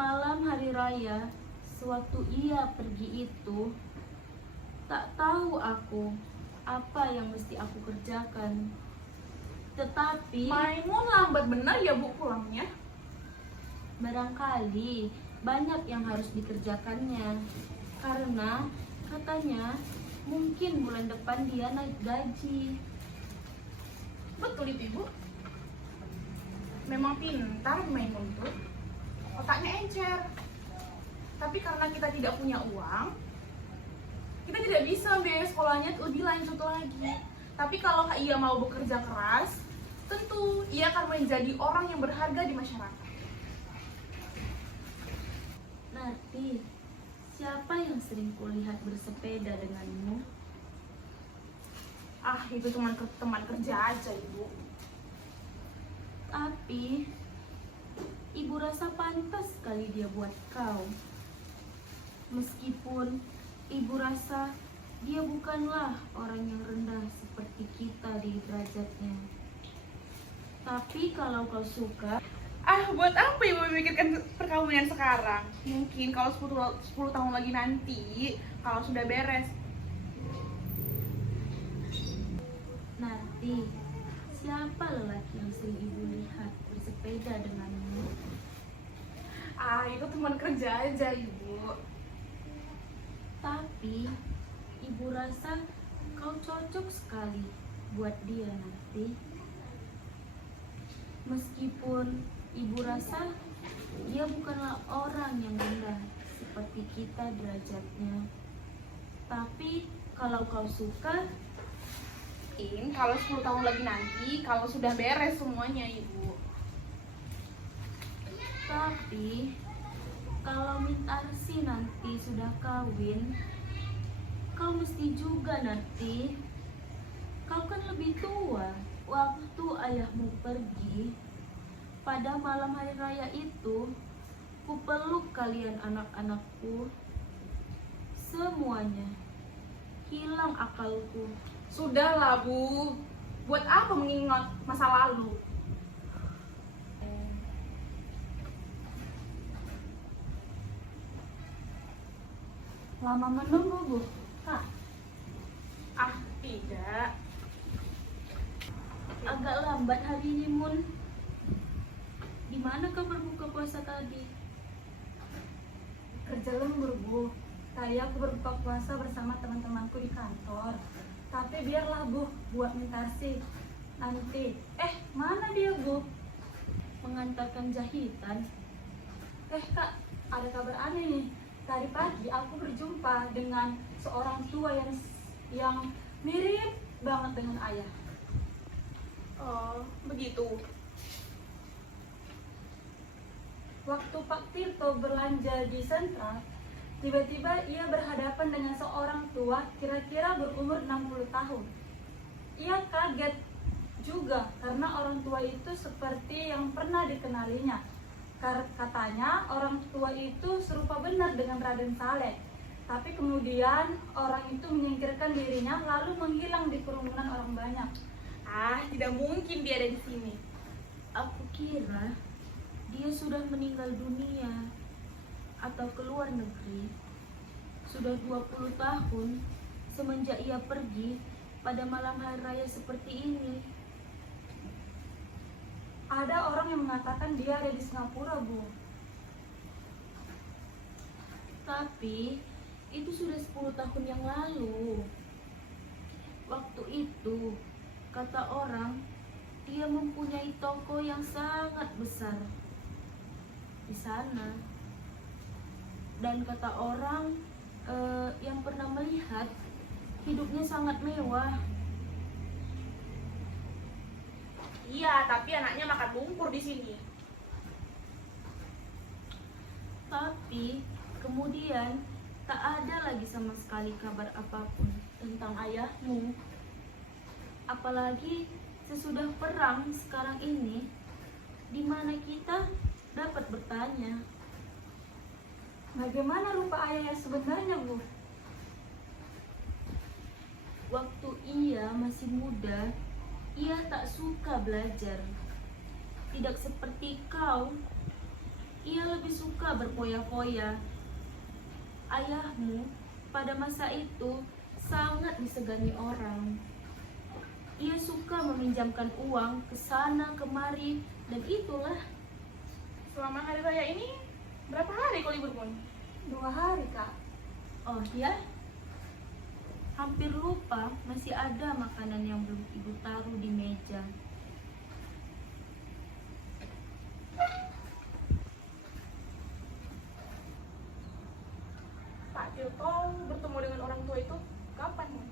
Malam hari raya, sewaktu ia pergi itu, tak tahu aku apa yang mesti aku kerjakan. Tetapi Maimun lambat benar ya Bu pulangnya. barangkali banyak yang harus dikerjakannya. Karena katanya mungkin bulan depan dia naik gaji. Betul itu Ibu. Memang pintar Maimun tuh. Otaknya encer. Tapi karena kita tidak punya uang, kita tidak bisa biaya sekolahnya lebih lanjut lagi. Tapi kalau ia mau bekerja keras, tentu ia akan menjadi orang yang berharga di masyarakat. Narti, siapa yang sering kulihat bersepeda denganmu? Ah, itu teman kerja aja Ibu. Tapi ibu rasa pantas sekali dia buat kau. Meskipun ibu rasa dia bukanlah orang yang rendah seperti kita di derajatnya. Tapi kalau kau suka, Ah, buat apa Ibu memikirkan perkawinan sekarang? Mungkin kalau 10 tahun lagi nanti, kalau sudah beres. Narti, siapa lelaki yang sering ibu lihat bersepeda denganmu? Ah, itu teman kerja aja Ibu. Tapi ibu rasa kau cocok sekali buat dia nanti. Meskipun ibu rasa dia bukanlah orang yang rendah seperti kita derajatnya. Tapi kalau kau suka, Kalau 10 tahun lagi nanti, kalau sudah beres semuanya Ibu. tapi kalau Mintarsi nanti sudah kawin, kau mesti juga nanti. Kau kan lebih tua. Waktu ayahmu pergi, pada malam hari raya itu, ku peluk kalian anak-anakku. Semuanya hilang akalku. Sudahlah Bu, buat apa mengingat masa lalu? Lama menunggu, Bu. Hah? Ah, tidak. Agak lambat hari ini, Mun. Di mana kau berbuka puasa tadi? Kerja lembur Bu. Tadi aku berbuka puasa bersama teman-temanku di kantor. Tapi biarlah Bu buat Mintarsi nanti. Mana dia Bu? Mengantarkan jahitan. Kak, ada kabar aneh nih. Tadi pagi aku berjumpa dengan seorang tua yang mirip banget dengan ayah. Oh, begitu. Waktu Pak Tirto belanja di sentral, tiba-tiba ia berhadapan dengan seorang tua kira-kira berumur 60 tahun. Ia kaget juga karena orang tua itu seperti yang pernah dikenalinya. Katanya orang tua itu serupa benar dengan Raden Saleh. Tapi kemudian orang itu menyingkirkan dirinya lalu menghilang di kerumunan orang banyak. Ah, tidak mungkin dia ada di sini. Aku kira dia sudah meninggal dunia atau keluar negeri. Sudah 20 tahun semenjak ia pergi pada malam hari raya seperti ini. Ada orang yang mengatakan dia ada di Singapura, Bu. Tapi itu sudah 10 tahun yang lalu. Waktu itu, kata orang, dia mempunyai toko yang sangat besar di sana. Dan kata orang yang pernah melihat, hidupnya sangat mewah. Iya, tapi anaknya makan lumpur di sini. Tapi kemudian tak ada lagi sama sekali kabar apapun tentang ayahmu. Apalagi sesudah perang sekarang ini, di mana kita dapat bertanya. Bagaimana rupa ayah yang sebenarnya, Bu? Waktu ia masih muda, ia tak suka belajar. Tidak seperti kau ia lebih suka berfoya-foya. Ayahmu pada masa itu sangat disegani orang. Ia suka meminjamkan uang ke sana kemari, dan itulah. Selama hari raya ini, berapa hari kau libur pun? 2 hari, Kak. Oh ya, hampir lupa masih ada makanan yang belum ibu taruh di meja. Pak Tirto bertemu dengan orang tua itu kapan? Mon?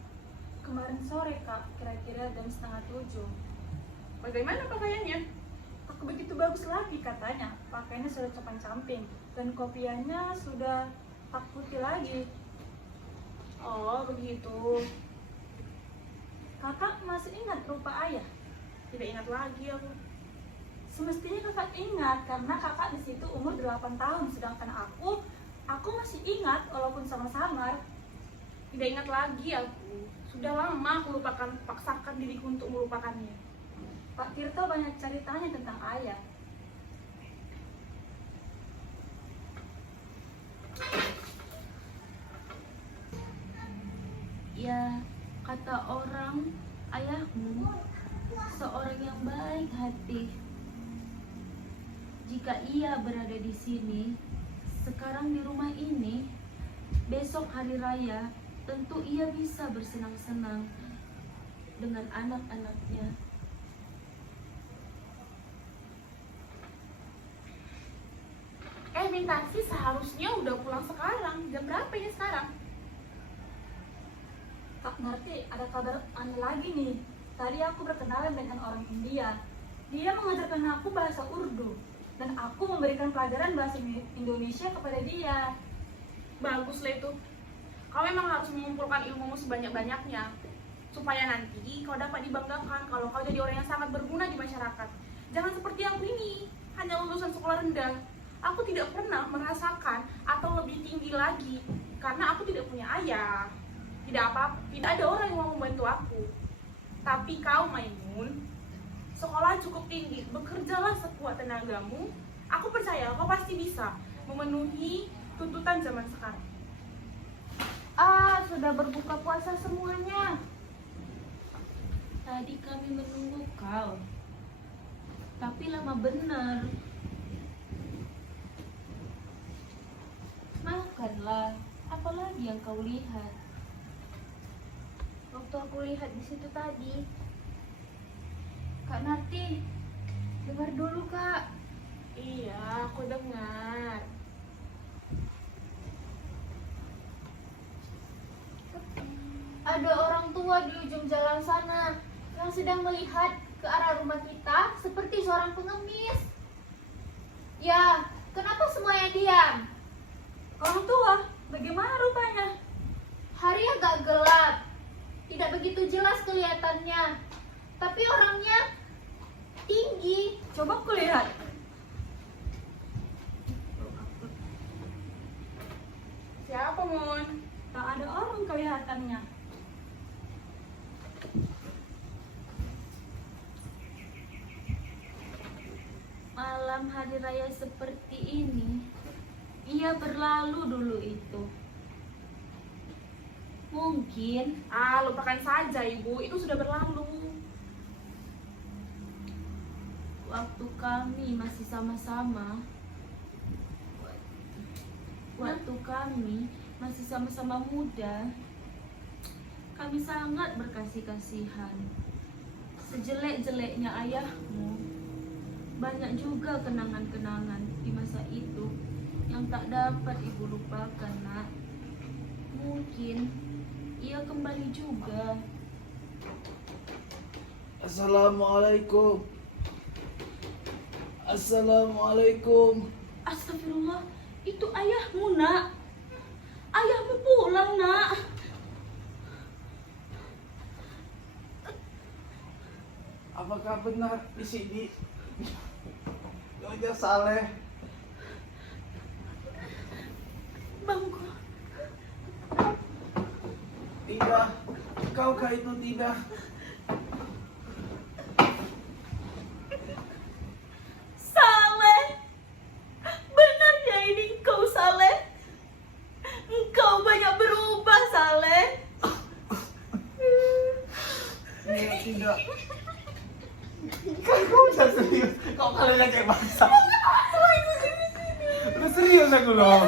Kemarin sore, Kak, kira-kira jam 6:30. Bagaimana pakaiannya? Aku begitu bagus lagi katanya. Pakaiannya sudah compang-camping dan kopiannya sudah tak putih lagi. Oh, begitu. Kakak masih ingat rupa ayah? Tidak ingat lagi aku. Semestinya kakak ingat karena kakak di situ umur 8 tahun, sedangkan aku masih ingat walaupun samar-samar. Tidak ingat lagi aku. Sudah lama aku paksakan diriku untuk melupakannya. Pak Tirto banyak ceritanya tentang ayah. Ya, kata orang, ayahmu seorang yang baik hati. Jika ia berada di sini, sekarang di rumah ini, besok hari raya, tentu ia bisa bersenang-senang dengan anak-anaknya. Bintangsi seharusnya udah pulang sekarang. Jam berapa ini sekarang? Kak ngerti, ada kabar aneh lagi nih. Tadi aku berkenalan dengan orang India. Dia mengajarkan aku bahasa Urdu dan aku memberikan pelajaran bahasa Indonesia kepada dia. Bagus lah itu. Kau memang harus mengumpulkan ilmumu sebanyak-banyaknya supaya nanti kau dapat dibanggakan kalau kau jadi orang yang sangat berguna di masyarakat. Jangan seperti aku ini, hanya lulusan sekolah rendah. Aku tidak pernah merasakan atau lebih tinggi lagi karena aku tidak punya ayah. Tidak ada orang yang mau membantu aku. Tapi kau, Maimun, sekolah cukup tinggi, bekerjalah sekuat tenagamu. Aku percaya kau pasti bisa memenuhi tuntutan zaman sekarang. Sudah berbuka puasa semuanya. Tadi kami menunggu kau, tapi lama benar. Makanlah, apalagi yang kau lihat? Waktu aku lihat di situ tadi, Kak Nati, dengar dulu Kak. Iya, aku dengar. Ada orang tua di ujung jalan sana yang sedang melihat ke arah rumah kita seperti seorang pengemis. Ya, kenapa semuanya diam? Orang tua, bagaimana rupanya? Hari agak gelap, tidak begitu jelas kelihatannya, tapi orangnya tinggi. Coba kulihat. Siapa, Mun? Tak ada orang kelihatannya. Malam hari raya seperti ini, ia berlalu dulu itu. Mungkin Lupakan saja, Ibu. Itu sudah berlalu. waktu kami masih sama-sama, muda, kami sangat berkasih-kasihan. Sejelek-jeleknya ayahmu, banyak juga kenangan-kenangan di masa itu yang tak dapat ibu lupakan, nak. Mungkin ia kembali juga. Assalamualaikum. Assalamualaikum. Astagfirullah, itu ayahmu, nak. Ayahmu pulang, nak. Apakah benar di sini Nyonya Saleh? Bangku. Tidak. Kaukah itu tidak? Saleh, serius aku loh.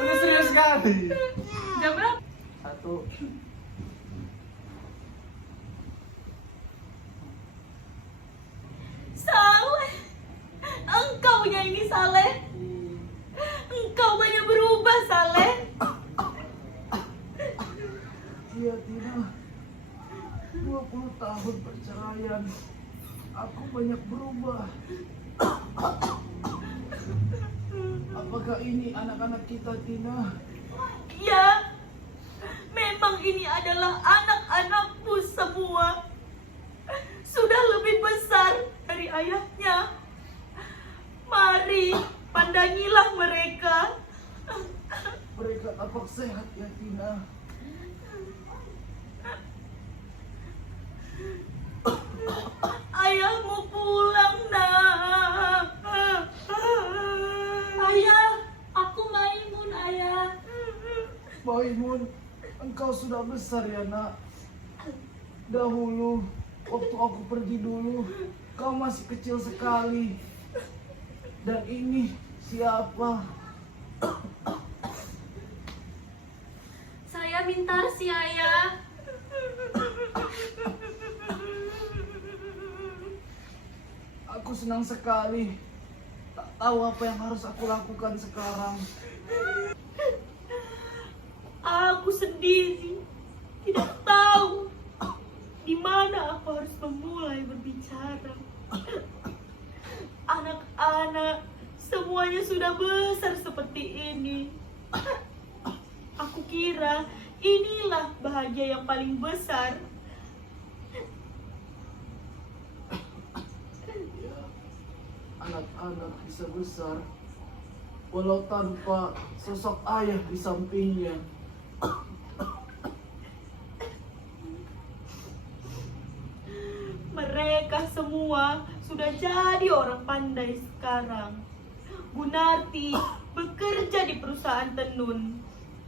Udah serius sekali. Jam berapa? 1. Saleh, engkau yang ini Saleh. Engkau banyak berubah Saleh. Iya Tina, 20 tahun perceraian, aku banyak berubah. Apakah ini anak-anak kita Tina? Ya, memang ini adalah anak-anakmu semua. Sudah lebih besar dari ayahnya. Mari, pandangilah mereka. Mereka tampak sehat ya Tina. Ayahmu pulang, nak. Ayah, aku Maimun, ayah. Maimun, engkau sudah besar ya nak. Dahulu, waktu aku pergi dulu, kau masih kecil sekali. Dan ini siapa? Saya Mintarsi, ayah. Aku senang sekali. Tak tahu apa yang harus aku lakukan sekarang. Aku sendiri tidak tahu di mana aku harus memulai berbicara. Anak-anak semuanya sudah besar seperti ini. Aku kira inilah bahagia yang paling besar. Anak-anak bisa besar walau tanpa sosok ayah di sampingnya. Mereka semua sudah jadi orang pandai sekarang. Gunarti bekerja di perusahaan tenun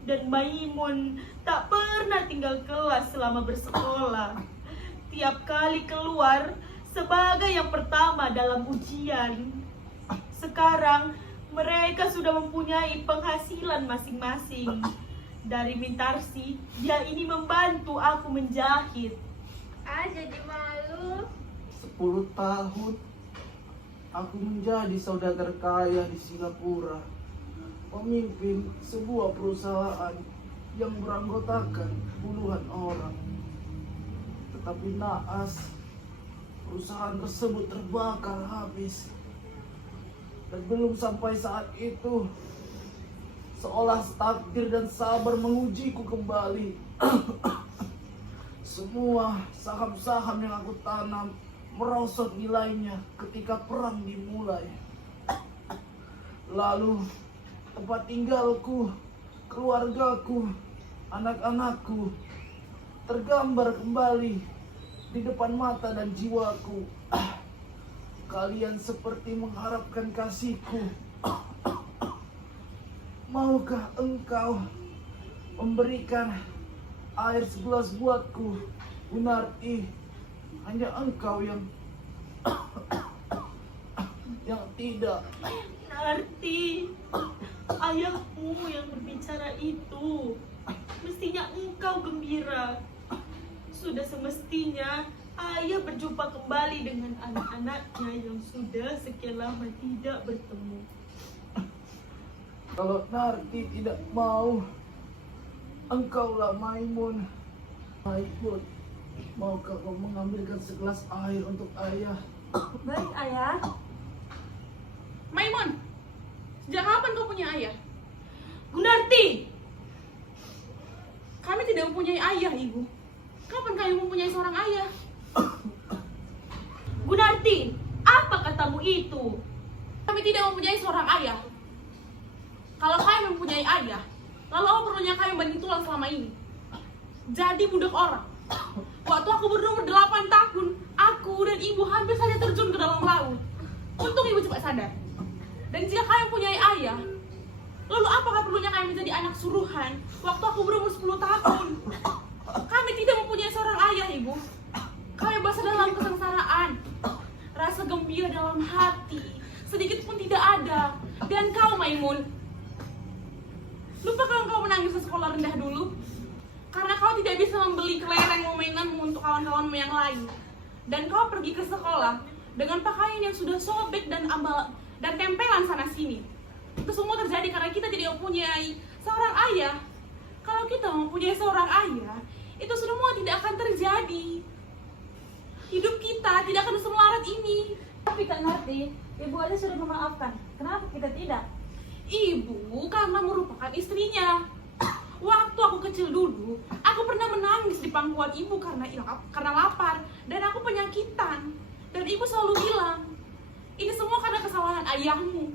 dan Maimun tak pernah tinggal kelas selama bersekolah. Tiap kali keluar sebagai yang pertama dalam ujian. Sekarang mereka sudah mempunyai penghasilan masing-masing. Dari Mintarsi, dia ini membantu aku menjahit. Jadi malu. 10 tahun aku menjadi saudagar kaya di Singapura, pemimpin sebuah perusahaan yang beranggotakan puluhan orang. Tetapi naas, perusahaan tersebut terbakar habis. Dan belum sampai saat itu, seolah takdir dan sabar mengujiku kembali. Semua saham-saham yang aku tanam merosot nilainya ketika perang dimulai. Lalu tempat tinggalku, keluargaku, anak-anakku tergambar kembali di depan mata dan jiwaku. Kalian seperti mengharapkan kasihku. Maukah engkau memberikan air segelas buatku, Gunarti? Hanya engkau yang tidak. Narti, ayahmu yang berbicara itu. Mestinya engkau gembira. Sudah semestinya ayah berjumpa kembali dengan anak-anaknya yang sudah sekian lama tidak bertemu. Kalau Narti tidak mau, engkaulah Maimun. Maimun, maukah kau mengambilkan segelas air untuk ayah? Baik, ayah. Maimun, sejak kapan kau punya ayah? Gunarti, Kami tidak mempunyai ayah, Ibu. Kapan kami mempunyai seorang ayah? Gunarti, apa katamu itu? Kami tidak mempunyai seorang ayah. Kalau kami mempunyai ayah, lalu apa perlunya kami banting tulang selama ini? Jadi budak orang. Waktu aku berumur 8 tahun, aku dan ibu hampir saja terjun ke dalam laut. Untung ibu cepat sadar. Dan jika kami mempunyai ayah, lalu apakah perlunya kami menjadi anak suruhan waktu aku berumur 10 tahun? Kami tidak mempunyai seorang ayah, Ibu. Kami basah dalam kesengsaraan. Rasa gembira dalam hati sedikit pun tidak ada. Dan kau, Maimun, Lupakah engkau menangis di sekolah rendah dulu? Karena kau tidak bisa membeli kelereng mainanmu untuk kawan-kawanmu yang lain. Dan kau pergi ke sekolah dengan pakaian yang sudah sobek dan tempelan sana-sini. Itu semua terjadi karena kita tidak mempunyai seorang ayah. Kalau kita mempunyai seorang ayah, itu semua tidak akan terjadi. Hidup kita tidak akan semelarat ini. Tapi Kak Narti, ibu aja sudah memaafkan. Kenapa kita tidak? Ibu karena merupakan istrinya. Waktu aku kecil dulu, aku pernah menangis di pangkuan ibu karena lapar dan aku penyakitan. Dan ibu selalu bilang, ini semua karena kesalahan ayahmu.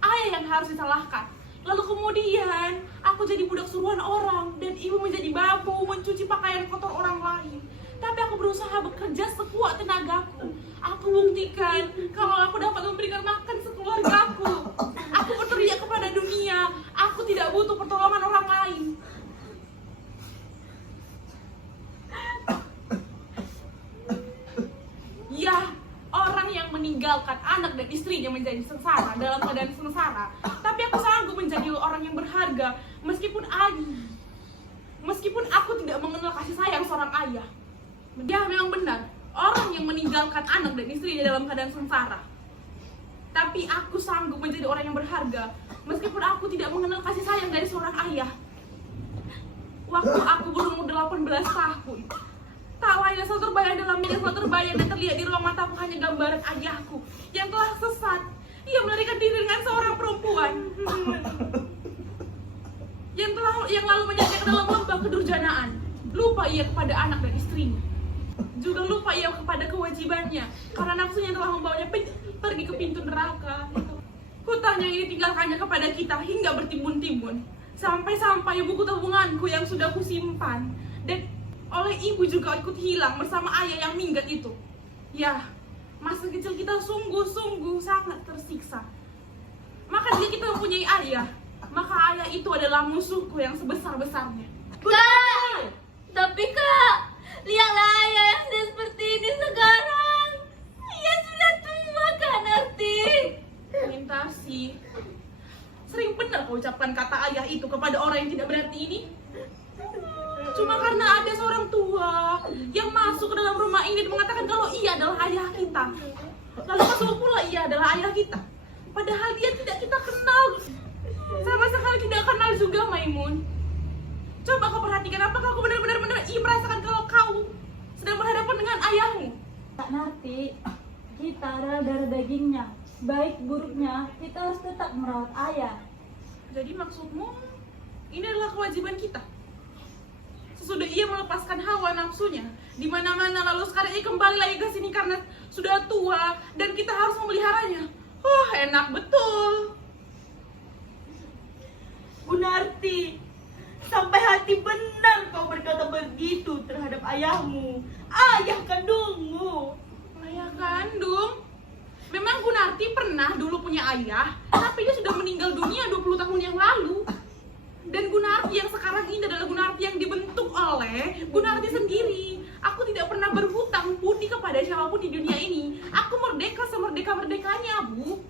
Ayah yang harus disalahkan. Lalu kemudian aku jadi budak suruhan orang dan ibu menjadi babu mencuci pakaian kotor orang lain. Tapi aku berusaha bekerja sekuat tenagaku. Aku buktikan kalau aku dapat memberikan makan sekeluargaku. Aku berteriak kepada dunia, aku tidak butuh pertolongan orang lain. Ya, orang yang meninggalkan anak dan istrinya menjadi sengsara dalam keadaan sengsara. Tapi aku sanggup menjadi orang yang berharga meskipun aku tidak mengenal kasih sayang seorang ayah. Ya, memang benar, orang yang meninggalkan anak dan istrinya dalam keadaan sengsara. Tapi aku sanggup menjadi orang yang berharga meskipun aku tidak mengenal kasih sayang dari seorang ayah. Waktu aku berumur 18 tahun, tak lain yang selalu terbayang dalam mimpi selalu terbayang dan terlihat di ruang mataku hanya gambaran ayahku yang telah sesat. Ia melarikan diri dengan seorang perempuan yang lalu menyeret ke dalam lembah kedurjanaan. Lupa ia kepada anak dan istrinya. Juga lupa ia kepada kewajibannya karena nafsunya telah membawanya pergi ke pintu neraka. Hutang yang ditinggalkannya kepada kita hingga bertimbun-timbun. Sampai-sampai buku tabunganku yang sudah kusimpan dan oleh ibu juga ikut hilang bersama ayah yang minggat itu. Ya, masa kecil kita sungguh-sungguh sangat tersiksa. Maka jika kita mempunyai ayah, maka ayah itu adalah musuhku yang sebesar-besarnya. Kak! Tapi Kak, lihatlah ayah yang sudah seperti ini sekarang. Ia sudah tua Kak Narti. Mintasi, sering benar kau ucapkan kata ayah itu kepada orang yang tidak berarti ini? Cuma karena ada seorang tua yang masuk ke dalam rumah ini dan mengatakan kalau ia adalah ayah kita. Lalu masuk pula ia adalah ayah kita. Padahal dia tidak kita kenal. Sama sekali tidak kenal juga, Maimun. Coba kau perhatikan, apakah kau benar-benar merasakan kalau kau sedang berhadapan dengan ayahmu? Kak Narti, kita adalah darah dagingnya. Baik buruknya, kita harus tetap merawat ayah. Jadi maksudmu, ini adalah kewajiban kita? Sesudah ia melepaskan hawa nafsunya di mana-mana, lalu sekarang ia kembali lagi ke sini karena sudah tua dan kita harus memeliharanya. Enak betul. Bu Narti, sampai hati benar kau berkata begitu terhadap ayahmu, ayah kandungmu. Ayah kandung? Memang Gunarti pernah dulu punya ayah, tapi dia sudah meninggal dunia 20 tahun yang lalu. Dan Gunarti yang sekarang ini adalah Gunarti yang dibentuk oleh Gunarti sendiri. Aku tidak pernah berhutang budi kepada siapapun di dunia ini. Aku merdeka semerdeka-merdekanya, Bu.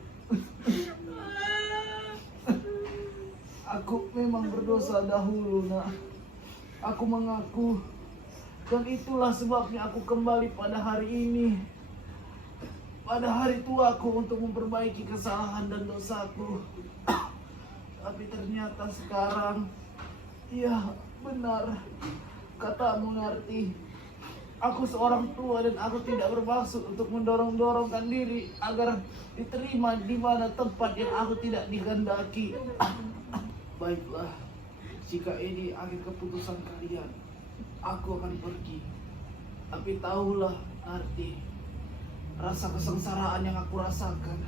Aku memang berdosa dahulu, nak. Aku mengaku. Dan itulah sebabnya aku kembali pada hari ini. Pada hari tuaku untuk memperbaiki kesalahan dan dosaku. Tapi ternyata sekarang, ya benar katamu Narti. Aku seorang tua dan aku tidak bermaksud untuk mendorong-dorongkan diri agar diterima di mana tempat yang aku tidak dikehendaki. Baiklah, jika ini akhir keputusan kalian, aku akan pergi. Tapi tahulah Narti, rasa kesengsaraan yang aku rasakan,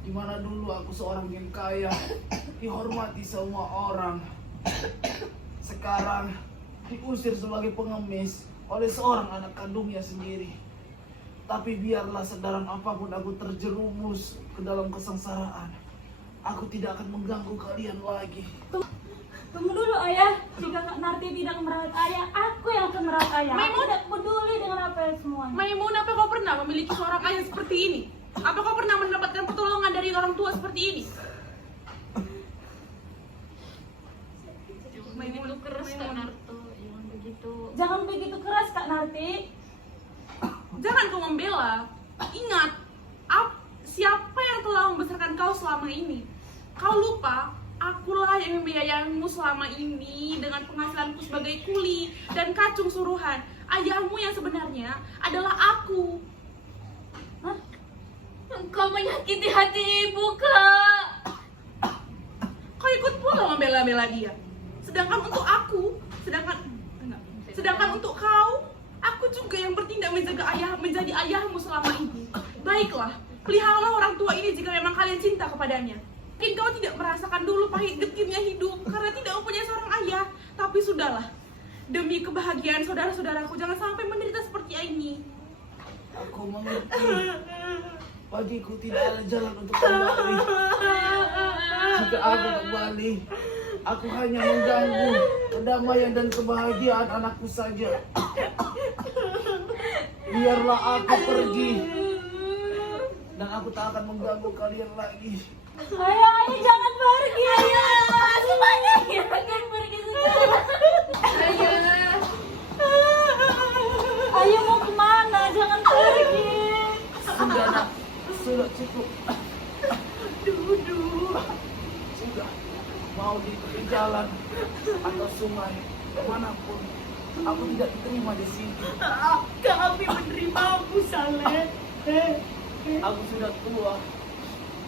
di mana dulu aku seorang yang kaya, dihormati semua orang, sekarang diusir sebagai pengemis oleh seorang anak kandungnya sendiri. Tapi biarlah sedalam apapun aku terjerumus ke dalam kesengsaraan, aku tidak akan mengganggu kalian lagi. Tunggu dulu ayah, jika Kak Narti tidak merawat ayah, aku yang akan merawat ayah. Aku tidak peduli dengan apa yang semuanya. Maimun, apa kau pernah memiliki seorang ayah seperti ini? Apa kau pernah mendapatkan pertolongan dari orang tua seperti ini? selama ini. Kau lupa, akulah yang membiayaimu selama ini dengan penghasilanku sebagai kuli dan kacung suruhan. Ayahmu yang sebenarnya adalah aku. Engkau menyakiti hati ibu, Kak. Kau ikut pula membela-bela dia. Sedangkan untuk aku, sedangkan untuk kau, aku juga yang bertindak menjadi ayahmu selama ini. Baiklah, peliharalah orang tua ini jika memang kalian cinta kepadanya. Mungkin kau tidak merasakan dulu pahit getirnya hidup karena tidak mempunyai seorang ayah. Tapi sudahlah, demi kebahagiaan saudara-saudaraku, jangan sampai menderita seperti ini. Aku mengerti. Bagiku tidak ada jalan untuk kembali. Jika aku kembali, aku hanya mengganggu kedamaian dan kebahagiaan anakku saja. Biarlah aku pergi, dan aku tak akan mengganggu kalian lagi. Ayah, jangan pergi. Ayah, semuanya jangan pergi. Ayah. Ayah mau kemana? Jangan pergi. Sudah nak, sudah cukup. Sudah, mau di tepi jalan atau sungai, kemanapun, aku tidak diterima di sini. Kami menerimamu, Saleh. Aku sudah tua.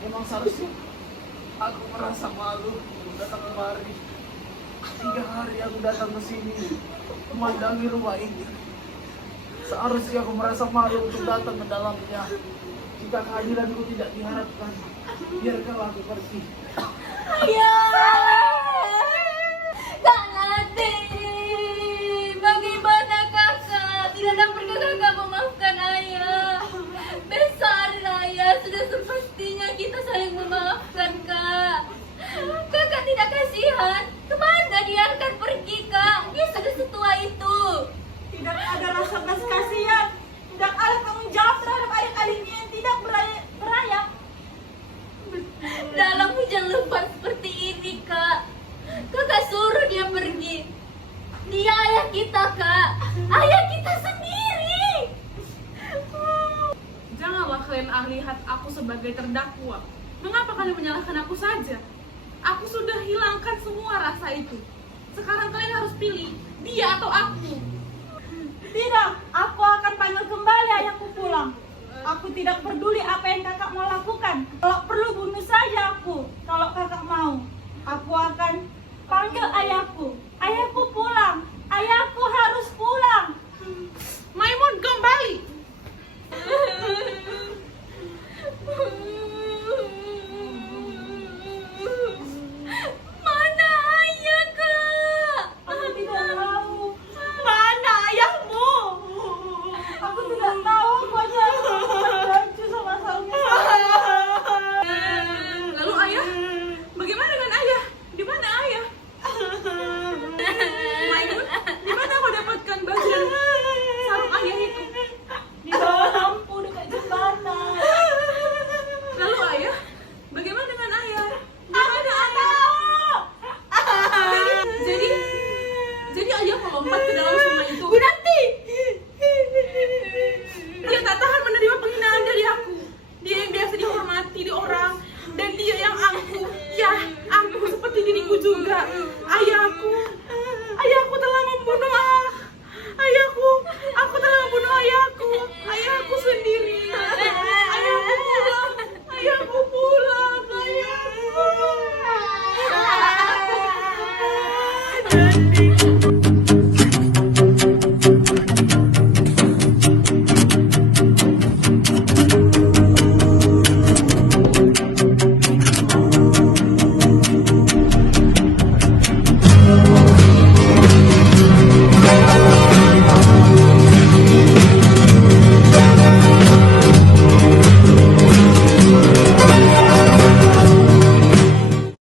Memang seharusnya aku merasa malu datang kemari. 3 hari aku datang ke sini memandangi rumah ini. Seharusnya aku merasa malu untuk datang ke dalamnya. Jika kehadiranku tidak diharapkan, biarkanlah aku pergi. Kak Lati, bagaimana kakak? Tidak dapat kakak memaafkan ayah. Besar ayah, sudah semestinya kita saling memaafkan, Kak. Kakak tidak kasihan. Kemana dia akan pergi, Kak? Dia sudah setua itu. Tidak ada rasa belas kasihan. Tidak ada tanggung jawab terhadap adik-adiknya yang tidak berayap. Dalam hujan lebat seperti ini, Kak. Kakak suruh dia pergi. Dia ayah kita, Kak. Ayah kita sendiri. Janganlah kalian lihat aku sebagai terdakwa. Mengapa kalian menyalahkan aku saja? Aku sudah hilangkan semua rasa itu. Sekarang kalian harus pilih, dia atau aku. Tidak, aku akan panggil kembali ayahku pulang. Aku tidak peduli apa yang kakak mau lakukan. Kalau perlu bunuh saja aku. Kalau kakak mau, aku akan panggil ayahku. Ayahku pulang. Ayahku harus pulang. Maimun kembali. Mana ayah, Kak? Aku tidak tahu. Mana ayahmu? Aku tidak tahu. Aku hanya berjanji sama Salma. Lalu ayah? Bagaimana dengan ayah? Di mana ayah? Maimun, di mana kau dapatkan baju dan sarung ayah itu? Di bawah lampu dekat jembatan. Lalu ayah? Bagaimana dengan ayah? Di Aku mana tidak ayah? tahu. Jadi ayah melompat ke dalam sungai itu. Bu Nanti. Dia tak tahan menerima penghinaan dari aku. Dia yang biasa dihormati di orang, dan dia yang angkuh. Ya, angkuh seperti diriku juga. Ayahku telah membunuh aku telah membunuh ayahku. Ayahku sendiri. Ayahku pulang. Ayahku.